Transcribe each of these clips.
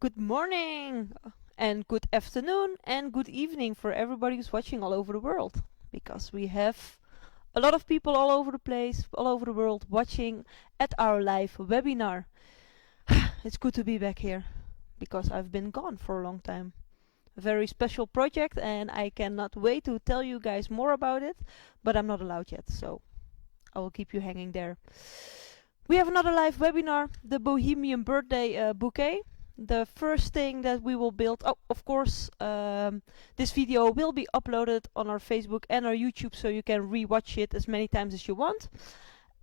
Good morning, and good afternoon, and good evening for everybody who's watching all over the world. Because we have a lot of people all over the place, all over the world, watching at our live webinar. It's good to be back here, because I've been gone for a long time. A very special project, and I cannot wait to tell you guys more about it, but I'm not allowed yet, so I will keep you hanging there. We have another live webinar, the Bohemian birthday bouquet. The first thing that we will build, of course, this video will be uploaded on our Facebook and our YouTube, so you can re-watch it as many times as you want.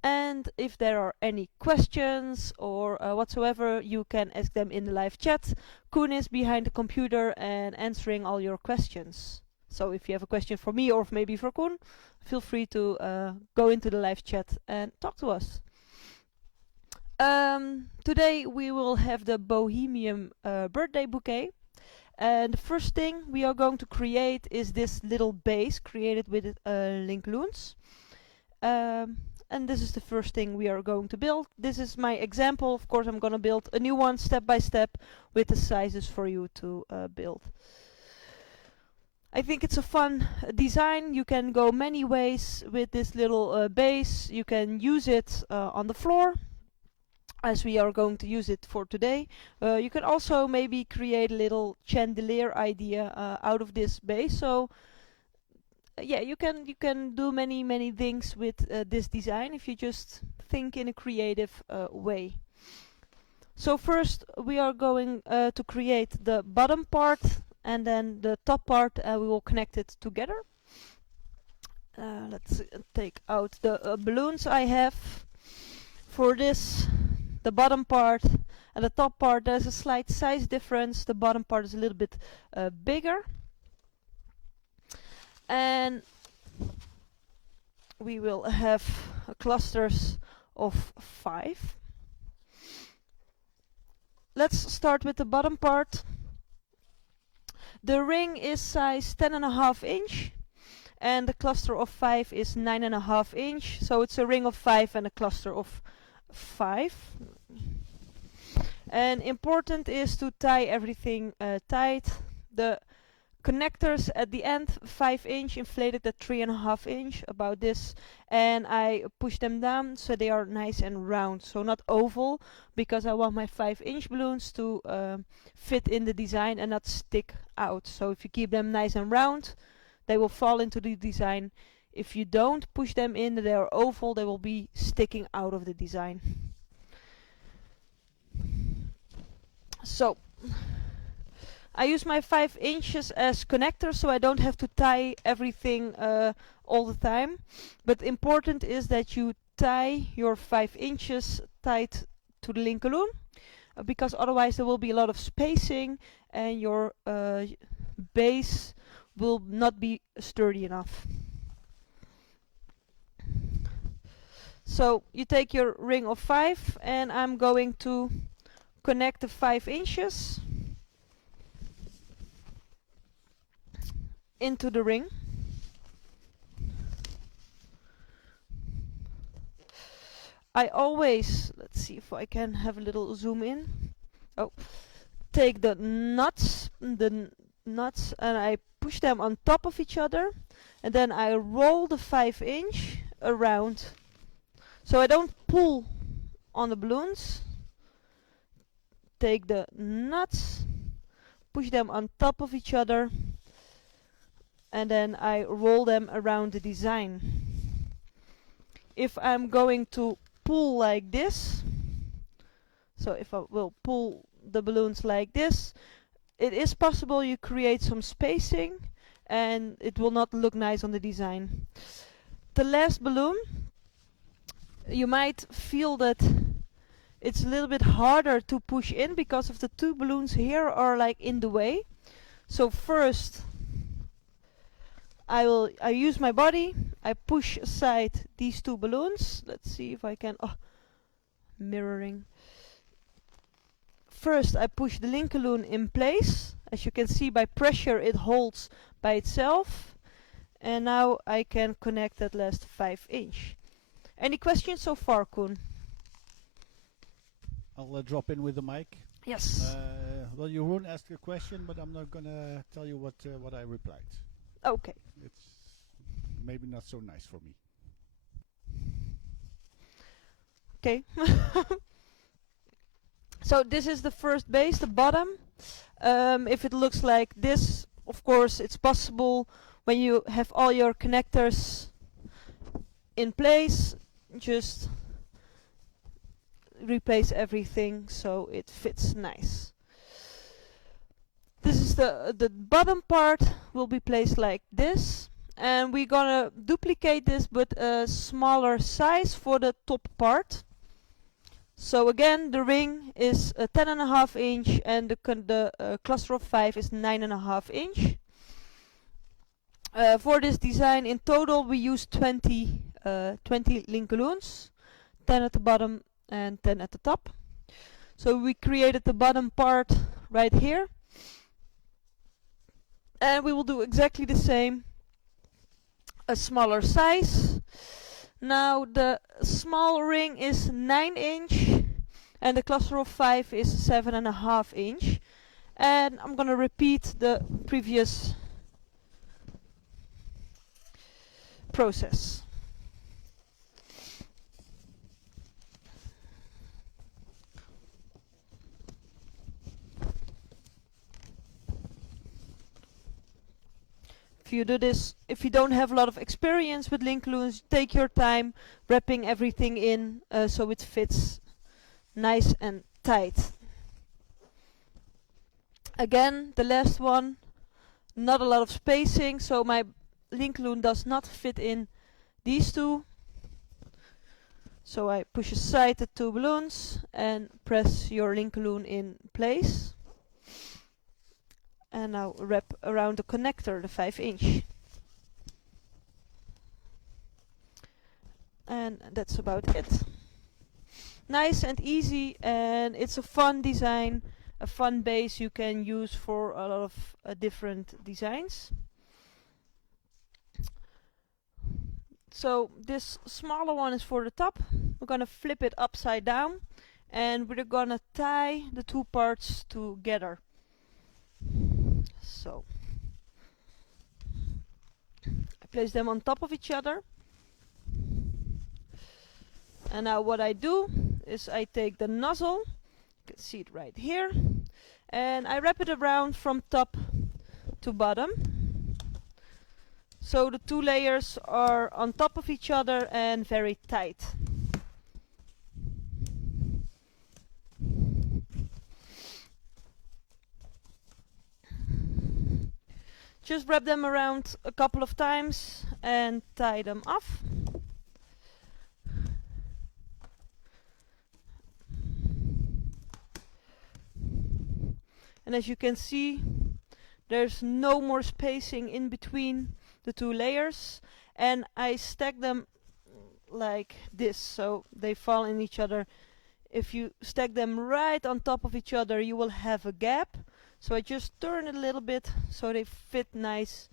And if there are any questions or whatsoever, you can ask them in the live chat. Koen is behind the computer and answering all your questions. So if you have a question for me or maybe for Koen, feel free to go into the live chat and talk to us. Today we will have the Bohemian birthday bouquet, and the first thing we are going to create is this little base created with link loons. And this is the first thing we are going to build. This is my example. Of course, I'm going to build a new one step by step with the sizes for you to build. I think it's a fun design. You can go many ways with this little base. You can use it on the floor, as we are going to use it for today. You can also maybe create a little chandelier idea out of this base. So yeah, you can do many things with this design if you just think in a creative way. So first we are going to create the bottom part, and then the top part we will connect it together. Let's take out the balloons I have for this. The bottom part and the top part, there's a slight size difference. The bottom part is a little bit bigger, and we will have clusters of 5. Let's start with the bottom part. The ring is size 10.5 inch, and the cluster of 5 is 9.5 inch. So it's a ring of 5 and a cluster of 5. And important is to tie everything tight. The connectors at the end, 5 inch, inflated at 3.5 inch, about this, and I push them down so they are nice and round, so not oval, because I want my 5-inch balloons to fit in the design and not stick out. So if you keep them nice and round, they will fall into the design. If you don't push them in, they are oval, they will be sticking out of the design. So I use my 5 inches as connectors, so I don't have to tie everything all the time. But important is that you tie your 5 inches tight to the link balloon, because otherwise there will be a lot of spacing and your base will not be sturdy enough. So you take your ring of 5, and I'm going to connect the 5 inches into the ring. I always, let's see if I can have a little zoom in. Take the nuts, and I push them on top of each other, and then I roll the 5 inch around. So I don't pull on the balloons. Take the nuts, push them on top of each other, and then I roll them around the design. If I'm going to pull like this, so if I will pull the balloons like this, it is possible you create some spacing and it will not look nice on the design. The last balloon, you might feel that it's a little bit harder to push in because of the 2 balloons here are like in the way. So first I use my body, I push aside these 2 balloons. Let's see if I can, mirroring. First I push the link balloon in place. As you can see, by pressure it holds by itself. And now I can connect that last 5 inch. Any questions so far, Koen? I'll drop in with the mic. Yes. Well, you won't ask a question, but I'm not gonna tell you what I replied. Okay. It's maybe not so nice for me. Okay. So this is the first base, the bottom. If it looks like this, of course, it's possible when you have all your connectors in place, just replace everything so it fits nice. This is the bottom part will be placed like this, and we're gonna duplicate this but a smaller size for the top part. So again, the ring is 10.5 inch and the cluster of 5 is 9.5 inch. For this design in total we use 20 Lincolns, 10 at the bottom and 10 at the top. So we created the bottom part right here, and we will do exactly the same, a smaller size. Now the small ring is 9 inch and the cluster of 5 is 7.5 inch, and I'm gonna repeat the previous process. If you do this, if you don't have a lot of experience with link loons, take your time wrapping everything in so it fits nice and tight. Again, the last one, not a lot of spacing, so my link loon does not fit in these two. So I push aside the two balloons and press your link loon in place. And now wrap around the connector, the 5 inch. And that's about it. Nice and easy, and it's a fun design, a fun base you can use for a lot of different designs. So this smaller one is for the top. We're gonna flip it upside down and we're gonna tie the two parts together. So I place them on top of each other, and now what I do is I take the nozzle, you can see it right here, and I wrap it around from top to bottom, so the two layers are on top of each other and very tight. Just wrap them around a couple of times and tie them off. And as you can see, there's no more spacing in between the two layers, and I stack them like this so they fall in each other. If you stack them right on top of each other, you will have a gap. So I just turn it a little bit so they fit nice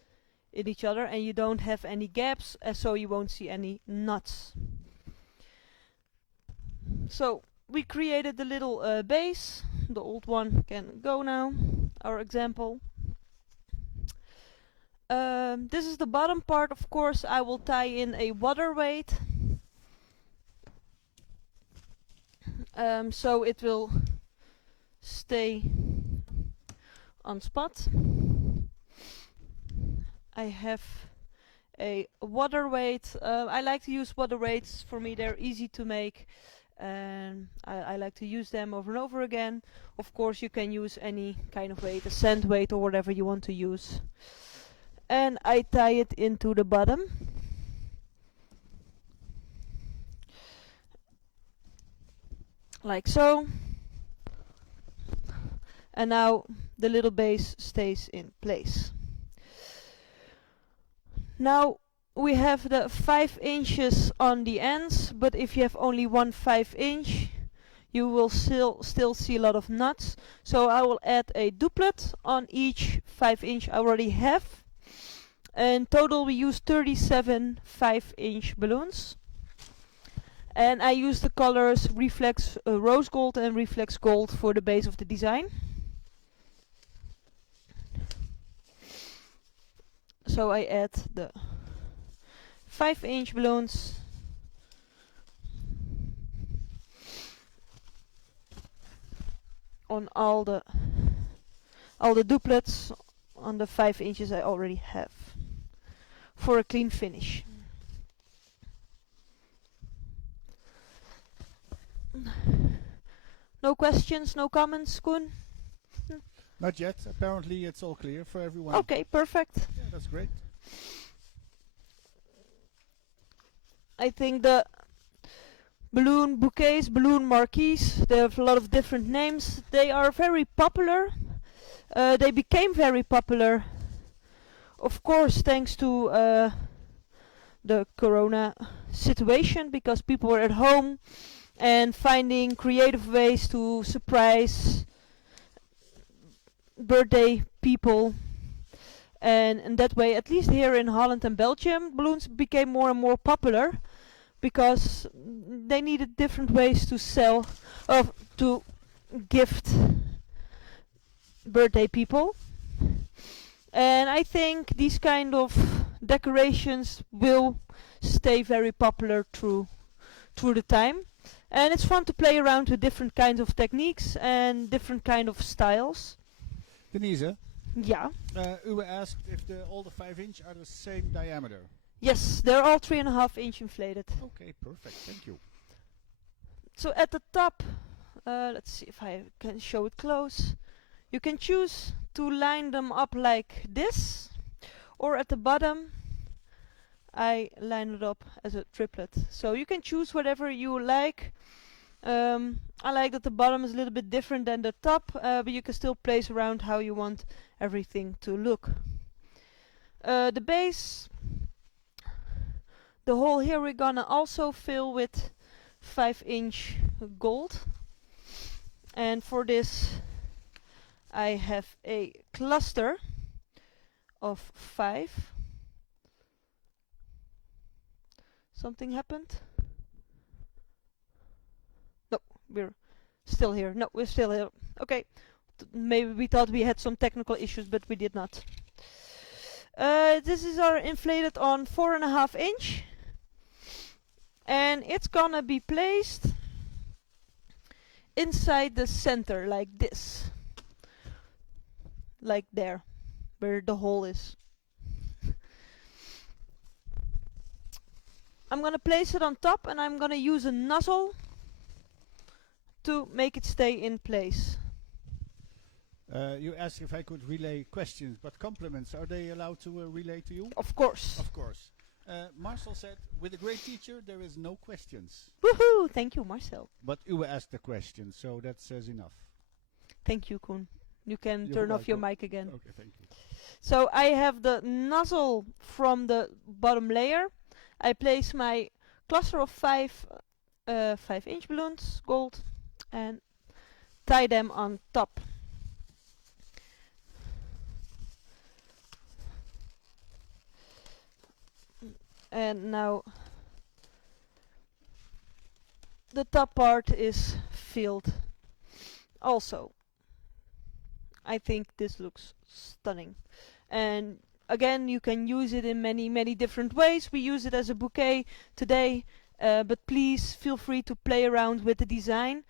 in each other and you don't have any gaps, so you won't see any knots. So we created the little base. The old one can go now, our example. This is the bottom part. Of course, I will tie in a water weight, so it will stay on spot. I have a water weight. I like to use water weights. For me, they're easy to make, and I like to use them over and over again. Of course, you can use any kind of weight, a sand weight or whatever you want to use. And I tie it into the bottom. Like so. And now the little base stays in place. Now we have the 5 inches on the ends, but if you have only one 5 inch, you will still see a lot of knots. So I will add a duplet on each 5 inch I already have. In total we use 37 5 inch balloons. And I use the colors Reflex Rose Gold and Reflex Gold for the base of the design. So I add the 5-inch balloons on all the duplets on the 5 inches I already have for a clean finish. No questions, no comments, Koen? Not yet. Apparently, it's all clear for everyone. Okay, perfect. Yeah, that's great. I think the balloon bouquets, balloon marquees, they have a lot of different names. They are very popular. They became very popular, of course, thanks to the corona situation, because people were at home and finding creative ways to surprise birthday people. And in that way, at least here in Holland and Belgium, balloons became more and more popular because they needed different ways to sell, to gift birthday people. And I think these kind of decorations will stay very popular through the time. And it's fun to play around with different kinds of techniques and different kind of styles. Denise, Yeah. you were asked if all the 5-inch are the same diameter. Yes, they're all 3.5-inch inflated. Okay, perfect. Thank you. So at the top, let's see if I can show it close. You can choose to line them up like this, or at the bottom I line it up as a triplet. So you can choose whatever you like. I like that the bottom is a little bit different than the top, but you can still place around how you want everything to look. The base, the hole here we're gonna also fill with 5-inch gold. And for this I have a cluster of 5. Something happened? No, we're still here. No, we're still here. Okay. Maybe we thought we had some technical issues, but we did not. This is our inflated on 4.5-inch. And it's gonna be placed inside the center, like this. Like there, where the hole is. I'm gonna place it on top, and I'm gonna use a nozzle to make it stay in place. You asked if I could relay questions, but compliments, are they allowed to relay to you? Of course. Of course. Marcel said, with a great teacher, there is no questions. Woohoo! Thank you, Marcel. But Uwe asked the question, so that says enough. Thank you, Koen. You can You're turn off your welcome. mic again. Okay, thank you. So I have the nozzle from the bottom layer. I place my cluster of 5-inch balloons, gold, and tie them on top. And now the top part is filled also. I think this looks stunning. And again, you can use it in many different ways. We use it as a bouquet today, but please feel free to play around with the design.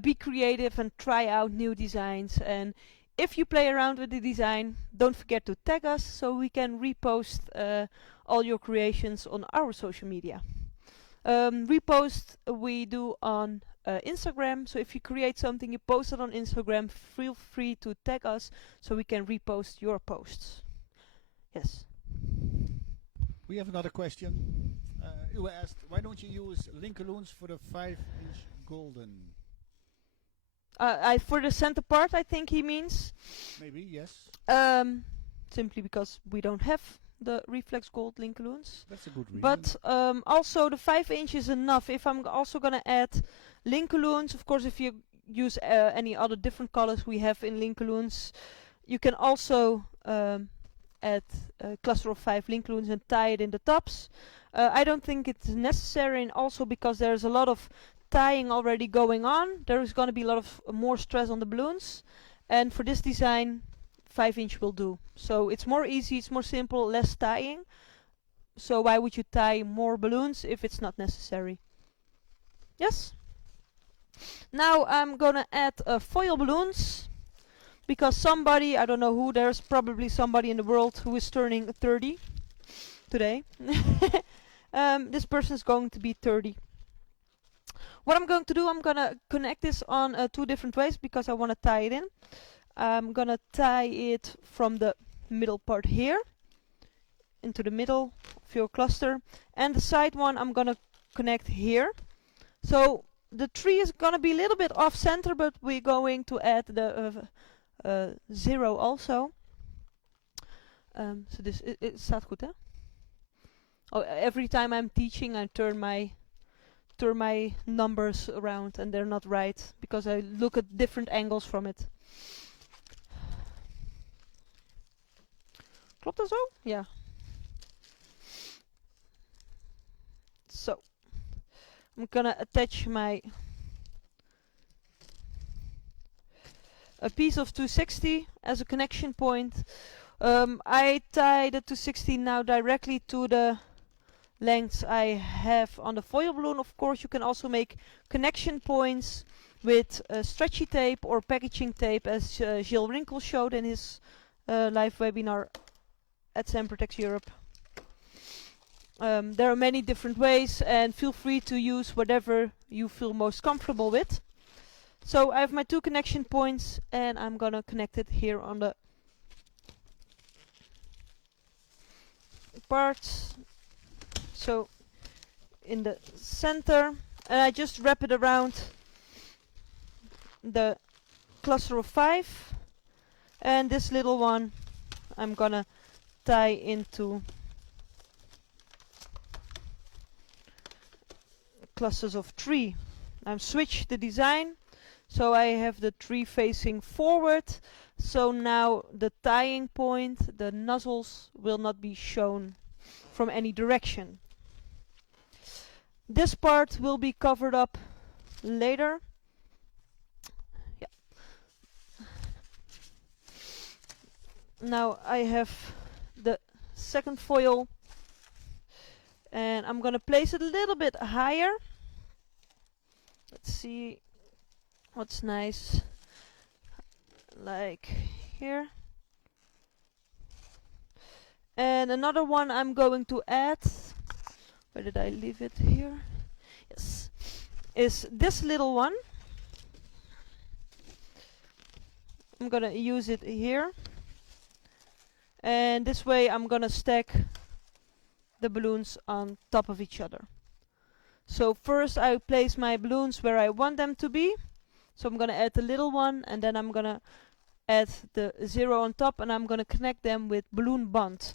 Be creative and try out new designs. And if you play around with the design, don't forget to tag us so we can repost all your creations on our social media. Repost we do on Instagram, so if you create something, you post it on Instagram, feel free to tag us so we can repost your posts. Yes. We have another question. You asked, why don't you use Lincolns for the 5-inch golden? For the center part, I think he means. Maybe, yes. Simply because we don't have the reflex gold Lincolns. That's a good reason. But also the 5-inch is enough. If I'm also gonna add Lincolns, of course, if you use any other different colors we have in Lincolns, you can also add a cluster of 5 Lincolns and tie it in the tops. I don't think it's necessary, and also because there's a lot of tying already going on, there is going to be a lot of more stress on the balloons. And for this design, 5-inch will do. So it's more easy, it's more simple, less tying. So why would you tie more balloons if it's not necessary? Yes? Now I'm gonna add foil balloons, because somebody, I don't know who, there's probably somebody in the world who is turning 30 today. This person is going to be 30. What I'm going to do, I'm gonna connect this on 2 different ways because I want to tie it in. I'm gonna tie it from the middle part here into the middle of your cluster, and the side one I'm gonna connect here. So the tree is gonna be a little bit off center, but we're going to add the 0 also. So this it staat goed, hè? Oh, every time I'm teaching, I turn my numbers around, and they're not right because I look at different angles from it. Klopt dat zo? Ja. So I'm gonna attach a piece of 260 as a connection point. I tie the 260 now directly to the lengths I have on the foil balloon. Of course, you can also make connection points with stretchy tape or packaging tape, as Gilles Rinkel showed in his live webinar at Sempertex Europe. There are many different ways, and feel free to use whatever you feel most comfortable with. So I have my 2 connection points, and I'm gonna connect it here on the parts. So in the center, and I just wrap it around the cluster of 5, and this little one I'm gonna tie into clusters of 3. I've switched the design, so I have the tree facing forward, so now the tying point, the nozzles, will not be shown from any direction. This part will be covered up later. Yeah. Now I have the second foil, and I'm gonna place it a little bit higher. Let's see what's nice, like here. And another one I'm going to add, where did I leave it? Here, yes, is this little one. I'm gonna use it here, and this way I'm gonna stack the balloons on top of each other. So first I place my balloons where I want them to be. So I'm gonna add the little one, and then I'm gonna add the 0 on top, and I'm gonna connect them with balloon bond.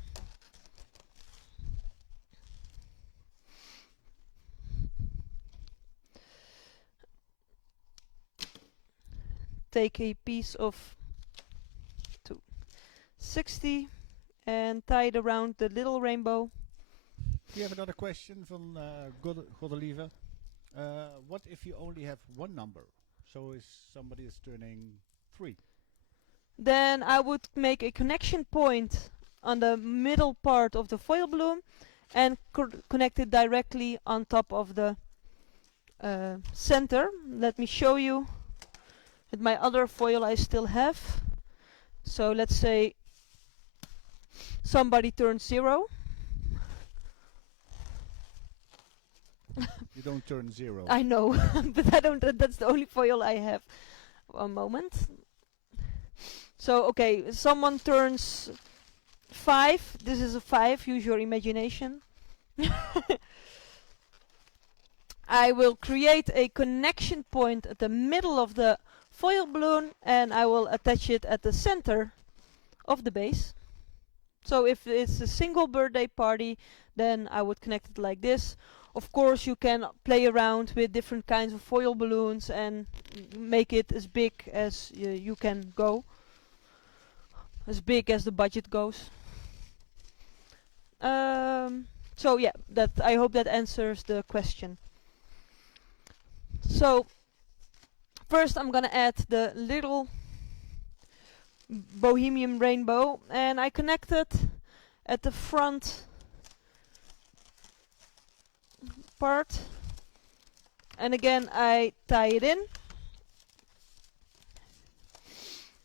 Take a piece of 260 and tie it around the little rainbow. We have another question from Godelieve. What if you only have one number? So if somebody is turning 3? Then I would make a connection point on the middle part of the foil balloon and connect it directly on top of the center. Let me show you with my other foil I still have. So let's say somebody turns 0. You don't turn 0. I know, but I don't. That's the only foil I have. One moment. So okay, someone turns 5. This is a 5. Use your imagination. I will create a connection point at the middle of the foil balloon, and I will attach it at the center of the base. So if it's a single birthday party, then I would connect it like this. Of course, you can play around with different kinds of foil balloons and make it as big as you can go, as big as the budget goes. So yeah, that I hope that answers the question. So first I'm gonna add the little Bohemian rainbow, and I connected at the front part, and again I tie it in.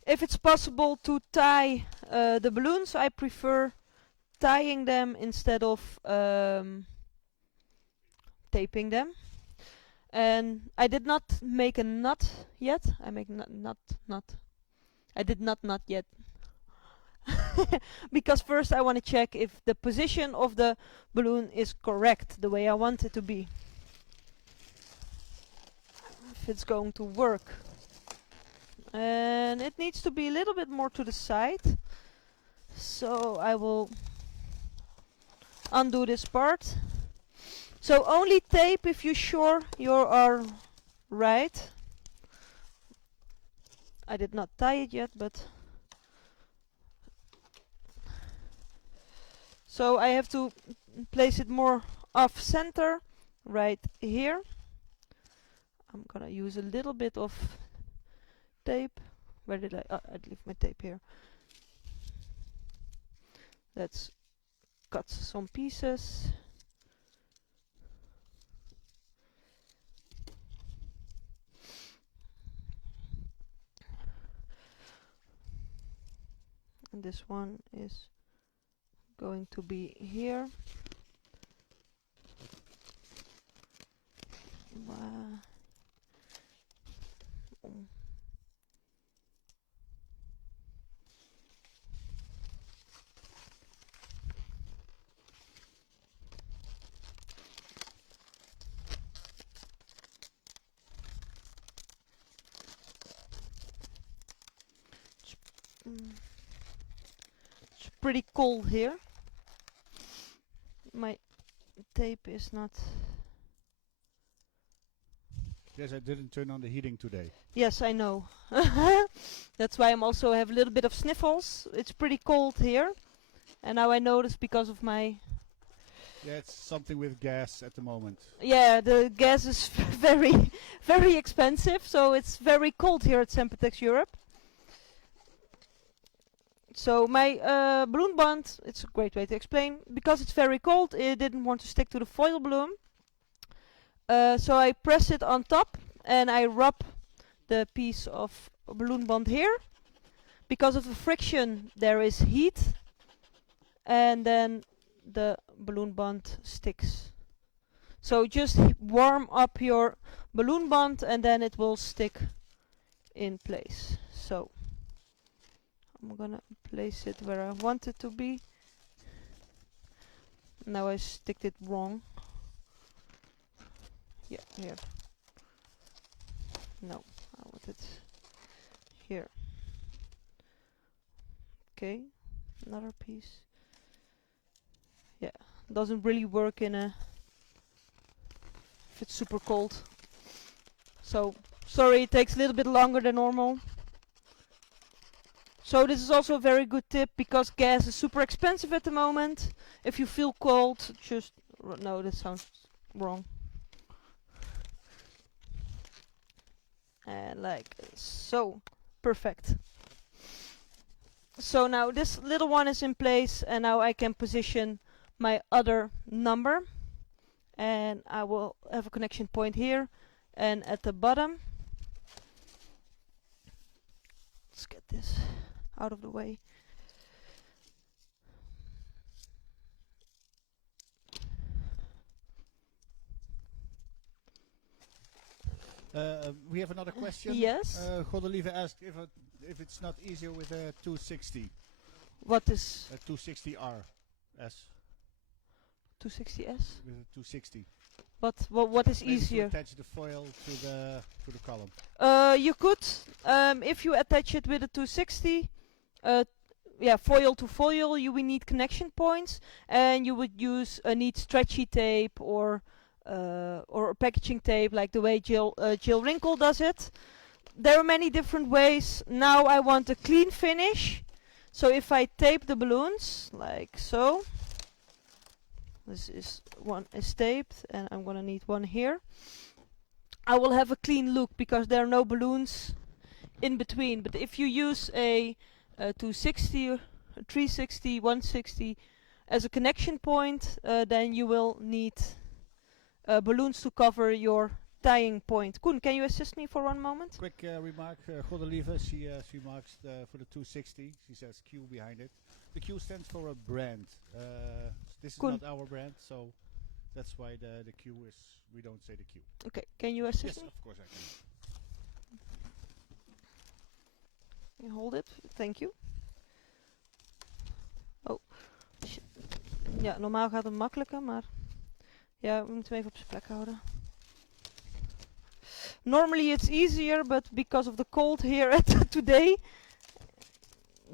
If it's possible to tie the balloons, I prefer tying them instead of taping them. And I did not make a knot yet. I make knot. I did not knot yet. Because first I want to check if the position of the balloon is correct, the way I want it to be. If it's going to work. And it needs to be a little bit more to the side. So I will undo this part. So only tape if you're sure you are right. I did not tie it yet, but so I have to place it more off center, right here. I'm gonna use a little bit of tape. Where did I leave my tape here. Let's cut some pieces. And this one is going to be here. It's pretty cold here. My tape is not. Yes, I didn't turn on the heating today. Yes, I know. That's why I'm also have a little bit of sniffles. It's pretty cold here, and now I notice because of my. Yeah, it's something with gas at the moment. Yeah, the gas is very, very expensive, so it's very cold here at Sempertex Europe. So my balloon bond, it's a great way to explain, because it's very cold, it didn't want to stick to the foil balloon. So I press it on top and I rub the piece of balloon bond here. Because of the friction there is heat, and then the balloon bond sticks. So just warm up your balloon bond and then it will stick in place. So I'm gonna place it where I want it to be. Now I stick it wrong. Yeah, here. No, I want it here. Okay, another piece. Yeah, doesn't really work in a if it's super cold. So sorry, it takes a little bit longer than normal. So this is also a very good tip, because gas is super expensive at the moment. If you feel cold, just no, that sounds wrong. And like so, perfect. So now this little one is in place, and now I can position my other number, and I will have a connection point here and at the bottom. Let's get this out of the way. We have another question. Yes. Godelieve asked if it's not easier with a 260. What is A 260R S. 260S? With a 260. What is Maybe easier? to attach the foil to the column. You could, if you attach it with a 260, yeah, foil to foil, you will need connection points, and you would need stretchy tape or packaging tape, like the way Jill Wrinkle does it. There are many different ways. Now I want a clean finish, so if I tape the balloons like so, this is one is taped, and I'm gonna need one here. I will have a clean look because there are no balloons in between. But if you use a 260, 360, 160 as a connection point, then you will need balloons to cover your tying point. Koen, can you assist me for one moment? Quick remark, Godelieve, she marks for the 260. She says Q behind it. The Q stands for a brand. This is Koen. not our brand, so that's why the Q is, we don't say the Q. Okay, can you assist Yes, me? of course I can. You hold it, thank you. Oh, ja, normaal gaat het makkelijker, maar ja, we moeten hem even op zijn plek houden. Normally it's easier, but because of the cold here at today,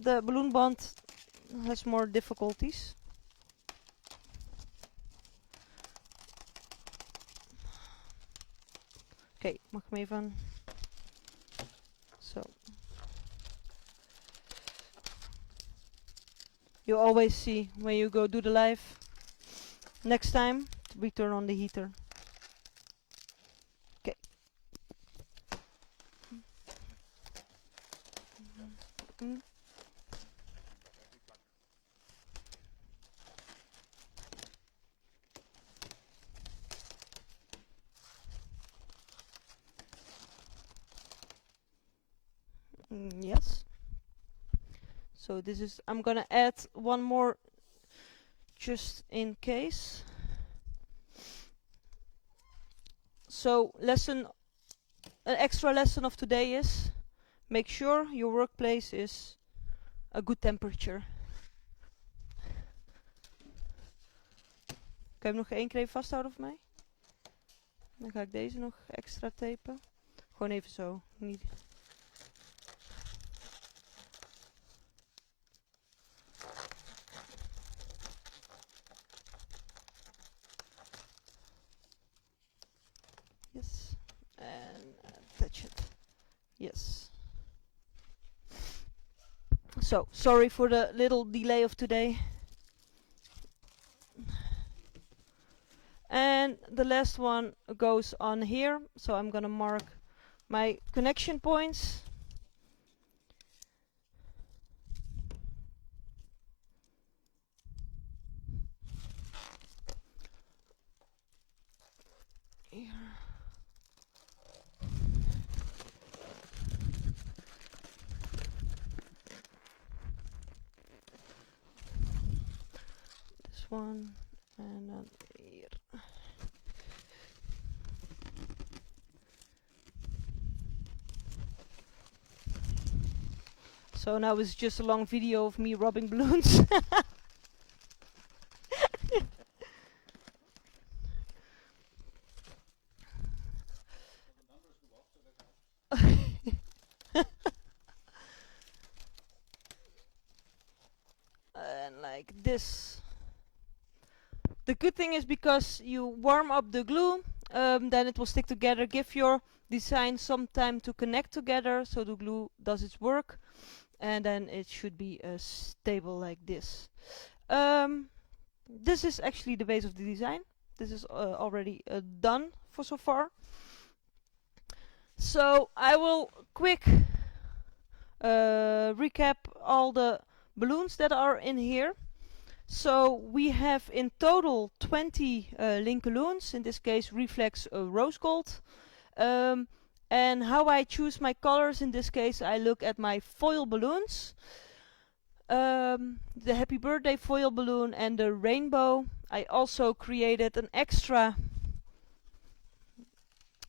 the balloon band has more difficulties. Oké, mag ik hem even... Zo. You always see when you go do the live. Next time, we turn on the heater. Okay. Yes. So this is, I'm gonna add one more just in case. So an extra lesson of today is make sure your workplace is a good temperature. Kan je hem nog één keer even vasthouden voor mij? Dan ga ik deze nog extra tapen. Gewoon even zo. Niet. Yes. And attach it. Yes. So, sorry for the little delay of today. And the last one goes on here, so I'm gonna mark my connection points. Here. This one, and then here. So now it's just a long video of me rubbing balloons. And like this. The good thing is because you warm up the glue, then it will stick together. Give your design some time to connect together so the glue does its work, and then it should be stable like this. This is actually the base of the design. This is already done for so far. So I will quick recap all the balloons that are in here. So we have in total 20 Lincolns, in this case reflex rose gold. And how I choose my colors, in this case I look at my foil balloons. The happy birthday foil balloon and the rainbow. I also created an extra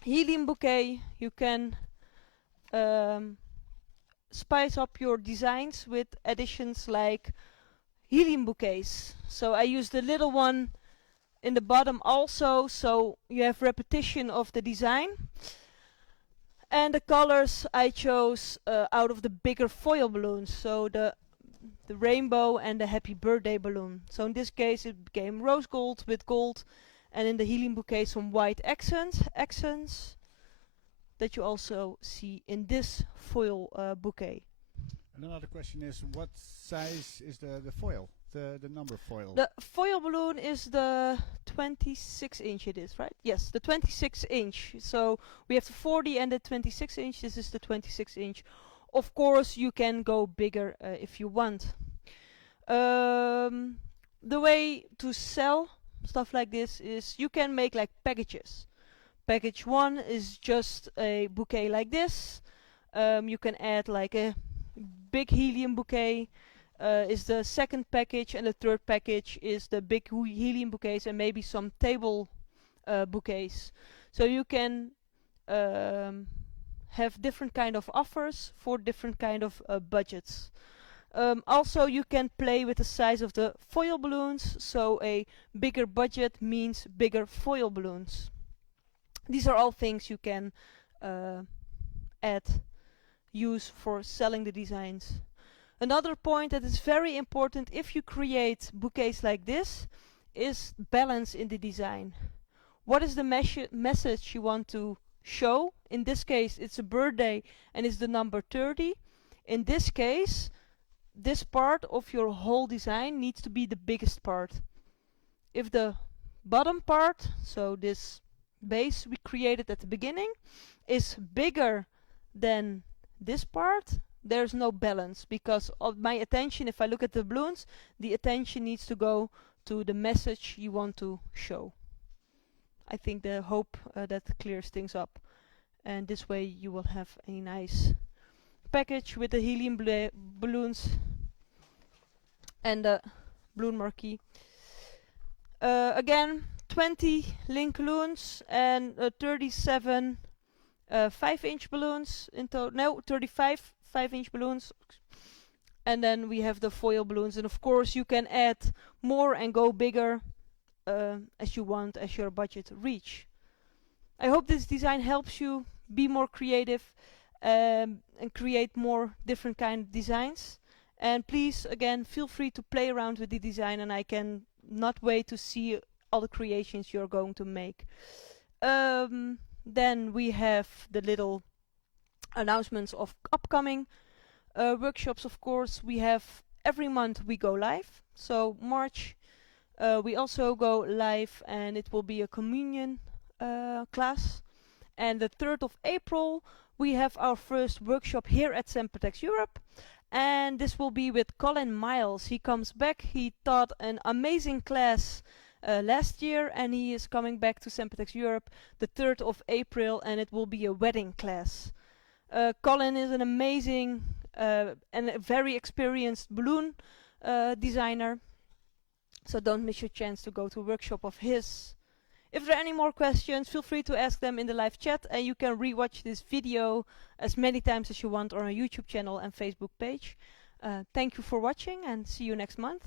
helium bouquet. You can spice up your designs with additions like helium bouquets. So I used the little one in the bottom also, so you have repetition of the design. And the colors I chose out of the bigger foil balloons, so the rainbow and the happy birthday balloon. So in this case it became rose gold with gold, and in the helium bouquet some white accents that you also see in this foil bouquet. And another question is, what size is the foil, the number foil? The foil balloon is the 26 inch it is, right? Yes, the 26 inch. So we have the 40 and the 26 inch. This is the 26 inch. Of course, you can go bigger if you want. The way to sell stuff like this is you can make like packages. Package 1 is just a bouquet like this. You can add like a big helium bouquet is the second package, and the third package is the big helium bouquets and maybe some table bouquets. So you can have different kind of offers for different kind of budgets. Also, you can play with the size of the foil balloons, so a bigger budget means bigger foil balloons. These are all things you can use for selling the designs. Another point that is very important if you create bouquets like this is balance in the design. What is the message you want to show? In this case, it's a birthday and it's the number 30. In this case, this part of your whole design needs to be the biggest part. If the bottom part, so this base we created at the beginning, is bigger than this part, there's no balance, because of my attention, if I look at the balloons, the attention needs to go to the message you want to show. I think the hope that clears things up, and this way you will have a nice package with the helium balloons and the balloon marquee. Again, 20 link balloons and 37 5-inch balloons in total. No, 35 5-inch balloons. And then we have the foil balloons, and of course you can add more and go bigger as you want, as your budget reach. I hope this design helps you be more creative and create more different kind of designs. And please, again, feel free to play around with the design, and I can not wait to see all the creations you're going to make. Then we have the little announcements of upcoming workshops. Of course, we have every month we go live. So March we also go live, and it will be a communion class. And the 3rd of April we have our first workshop here at Sempertex Europe, and this will be with Colin Miles. He comes back. He taught an amazing class last year, and he is coming back to Sempertex Europe the 3rd of April, and it will be a wedding class. Colin is an amazing and a very experienced balloon designer, so don't miss your chance to go to a workshop of his. If there are any more questions, feel free to ask them in the live chat, and you can rewatch this video as many times as you want on our YouTube channel and Facebook page. Thank you for watching, and see you next month.